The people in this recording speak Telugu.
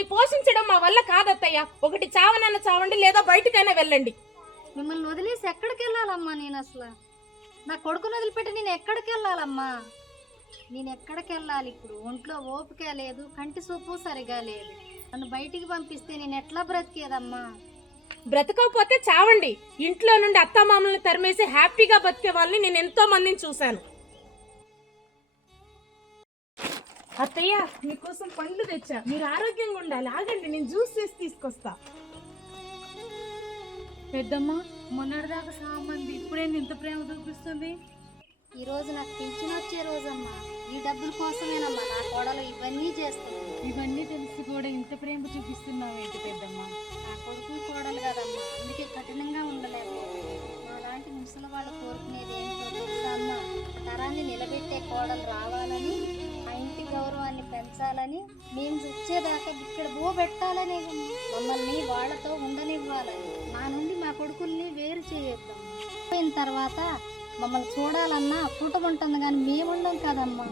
మిమ్మల్ని పోషించడం మా వల్ల కాదత్తయ్య. ఒకటి చావనన్న చావండి, లేదా బయటకైనా వెళ్ళండి. మిమ్మల్ని వదిలేసి ఎక్కడికి వెళ్ళాలమ్మా? నేను అసలు నా కొడుకుని వదిలిపెట్టి నేను ఎక్కడికి వెళ్ళాలమ్మా? నేను ఎక్కడికి వెళ్ళాలి ఇప్పుడు? ఒంట్లో ఓపిక లేదు, కంటి చూపు సరిగా లేదు. నన్ను బయటికి పంపిస్తే నేను ఎట్లా బ్రతికేదమ్మా? బ్రతకపోతే చావండి. ఇంట్లో నుండి అత్తామామల్ని తరిమేసి హ్యాపీగా బతికే వాళ్ళని నేను ఎంతో మందిని చూశాను. అత్తయ్య, మీకోసం పండ్లు తెచ్చా, మీరు ఆరోగ్యంగా ఉండాలి. ఆగండి, నేను జ్యూస్ చేసి తీసుకొస్తా. పెద్దమ్మ, మొన్నటిదాకా సామంది ఇప్పుడేంది ఇంత ప్రేమ చూపిస్తుంది? ఈ రోజు నాకు పింఛన్ వచ్చే రోజమ్మా. ఈ డబ్బుల కోసమేనమ్మా నా కోడలు ఇవన్నీ చేస్తుంది. ఇవన్నీ తెలిసి కూడా ఇంత ప్రేమ చూపిస్తున్నావు ఏంటి పెద్దమ్మ? నా కొడుకు కోడలు కదమ్మా, అందుకే కఠినంగా ఉండలేకపోతుంది. మా లాంటి ముసలి వాళ్ళు కోరుకునేది ఏంటో తెలుసా అమ్మా? తరాన్ని నిలబెట్టే కోడలు రావాలని, ఆ ఇంటి గౌరవాన్ని పెంచాలని, మేము వచ్చేదాకా ఇక్కడ పెట్టాలని, మమ్మల్ని వాళ్ళతో ఉండనివ్వాలని, మా నుండి మా కొడుకుల్ని వేరు చేయొద్దాం. పోయిన తర్వాత మమ్మల్ని చూడాలన్నా కుటుంబం ఉంటుంది కానీ మేముండం కదమ్మా.